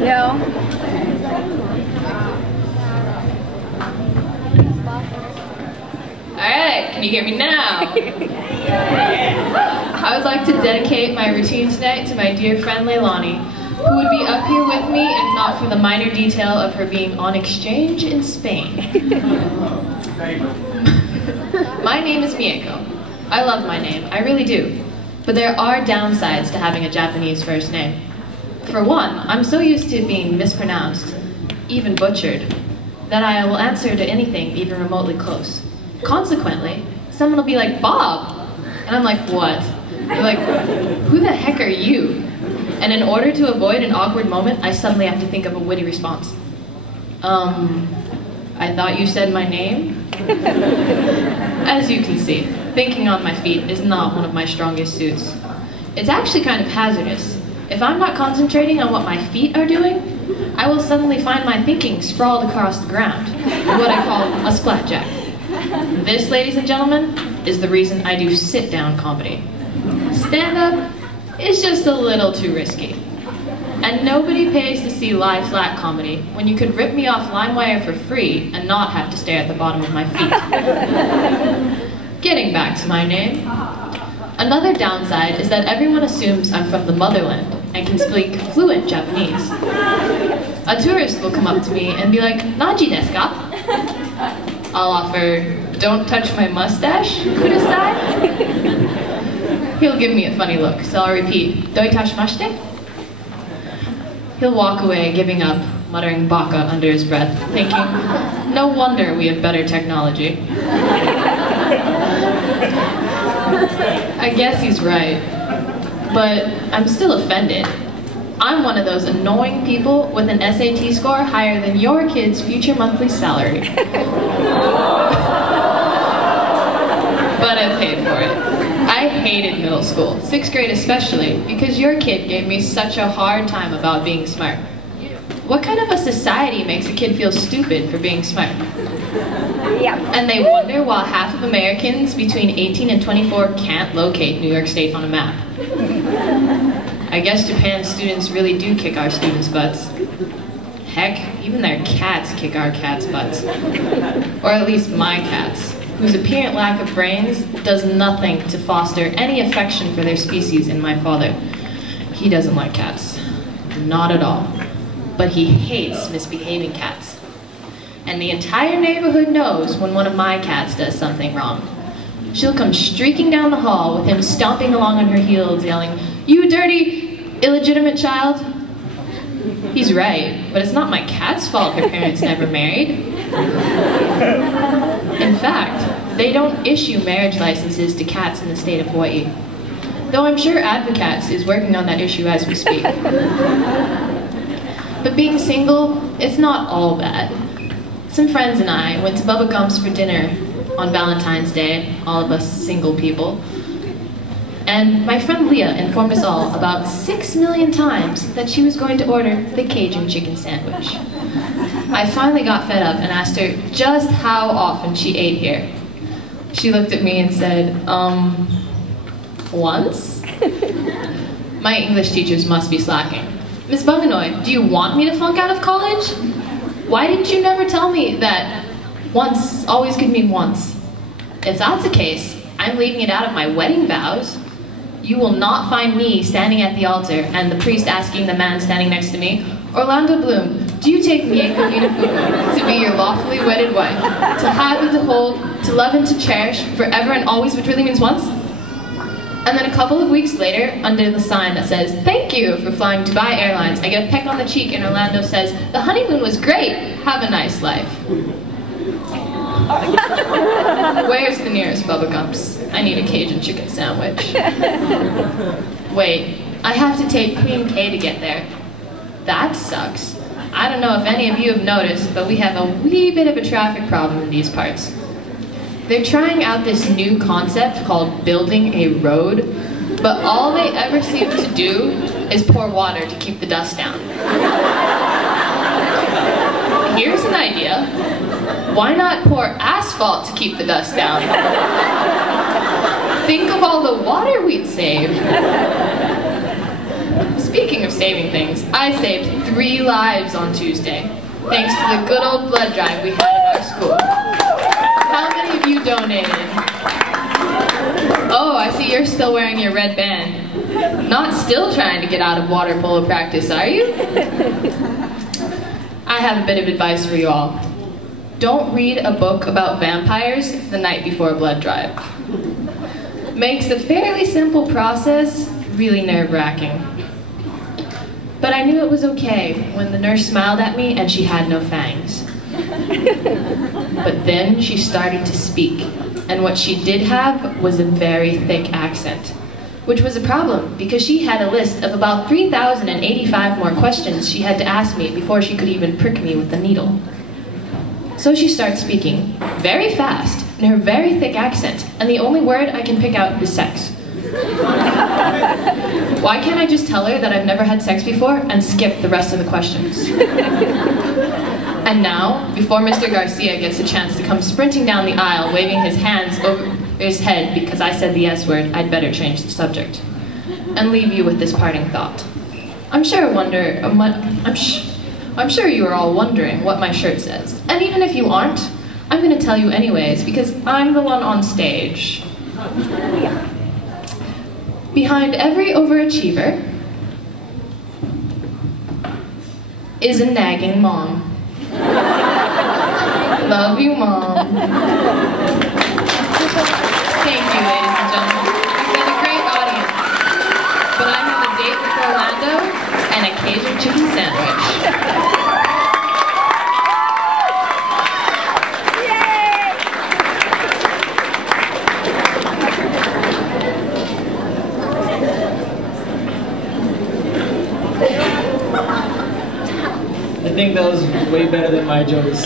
No. Alright, can you hear me now? I would like to dedicate my routine tonight to my dear friend Leilani, who would be up here with me if not for the minor detail of her being on exchange in Spain. My name is Miyeko. I love my name, I really do. But there are downsides to having a Japanese first name. For one, I'm so used to being mispronounced, even butchered, that I will answer to anything even remotely close. Consequently, someone will be like, Bob! And I'm like, what? They're like, who the heck are you? And in order to avoid an awkward moment, I suddenly have to think of a witty response. I thought you said my name? As you can see, thinking on my feet is not one of my strongest suits. It's actually kind of hazardous. If I'm not concentrating on what my feet are doing, I will suddenly find my thinking sprawled across the ground, what I call a splatjack. This, ladies and gentlemen, is the reason I do sit-down comedy. Stand-up is just a little too risky. And nobody pays to see lie-flat comedy when you could rip me off LimeWire for free and not have to stare at the bottom of my feet. Getting back to my name. Another downside is that everyone assumes I'm from the motherland and can speak fluent Japanese. A tourist will come up to me and be like, Naji desu ka? I'll offer, don't touch my mustache, kudasai? He'll give me a funny look, so I'll repeat, doi tashimashite? He'll walk away, giving up, muttering baka under his breath, thinking, no wonder we have better technology. I guess he's right, but I'm still offended. I'm one of those annoying people with an SAT score higher than your kid's future monthly salary. But I paid for it. I hated middle school, 6th grade especially, because your kid gave me such a hard time about being smart. What kind of a society makes a kid feel stupid for being smart? Yeah. And they wonder why half of Americans between 18 and 24 can't locate New York State on a map. I guess Japan's students really do kick our students' butts. Heck, even their cats kick our cats' butts. Or at least my cats, whose apparent lack of brains does nothing to foster any affection for their species in my father. He doesn't like cats. Not at all. But he hates misbehaving cats. And the entire neighborhood knows when one of my cats does something wrong. She'll come streaking down the hall with him stomping along on her heels, yelling, "You dirty, illegitimate child!" He's right, but it's not my cat's fault her parents never married. In fact, they don't issue marriage licenses to cats in the state of Hawaii. Though I'm sure Advocates is working on that issue as we speak. But being single, it's not all bad. Some friends and I went to Bubba Gump's for dinner on Valentine's Day, all of us single people. And my friend Leah informed us all about 6 million times that she was going to order the Cajun chicken sandwich. I finally got fed up and asked her just how often she ate here. She looked at me and said, once? My English teachers must be slacking. Miss Bunganoy, do you want me to flunk out of college? Why didn't you never tell me that once always could mean once? If that's the case, I'm leaving it out of my wedding vows. You will not find me standing at the altar and the priest asking the man standing next to me, Orlando Bloom, do you take Miyeko Minafuku to be your lawfully wedded wife, to have and to hold, to love and to cherish, forever and always, which really means once? And then a couple of weeks later, under the sign that says, thank you for flying Dubai Airlines, I get a peck on the cheek and Orlando says, the honeymoon was great, have a nice life. Where's the nearest Bubba Gump's? I need a Cajun chicken sandwich. Wait, I have to take Queen K to get there. That sucks. I don't know if any of you have noticed, but we have a wee bit of a traffic problem in these parts. They're trying out this new concept called building a road, but all they ever seem to do is pour water to keep the dust down. Here's an idea. Why not pour asphalt to keep the dust down? Think of all the water we'd save. Speaking of saving things, I saved 3 lives on Tuesday, thanks to the good old blood drive we had at our school. How many of you donated? Oh, I see you're still wearing your red band. Not still trying to get out of water polo practice, are you? I have a bit of advice for you all. Don't read a book about vampires the night before a blood drive. Makes a fairly simple process really nerve-wracking. But I knew it was okay when the nurse smiled at me and she had no fangs. But then she started to speak, and what she did have was a very thick accent, which was a problem because she had a list of about 3,085 more questions she had to ask me before she could even prick me with the needle. So she starts speaking, very fast, in her very thick accent, and the only word I can pick out is sex. Why can't I just tell her that I've never had sex before and skip the rest of the questions? And now, before Mr. Garcia gets a chance to come sprinting down the aisle, waving his hands over his head because I said the S word, I'd better change the subject. And leave you with this parting thought. I'm sure you are all wondering what my shirt says. And even if you aren't, I'm going to tell you anyways, because I'm the one on stage. Behind every overachiever is a nagging mom. Love you, Mom. Thank you, ladies and gentlemen. You've been a great audience. But I have a date with Orlando and a Cajun chicken sandwich. I think that was way better than my jokes.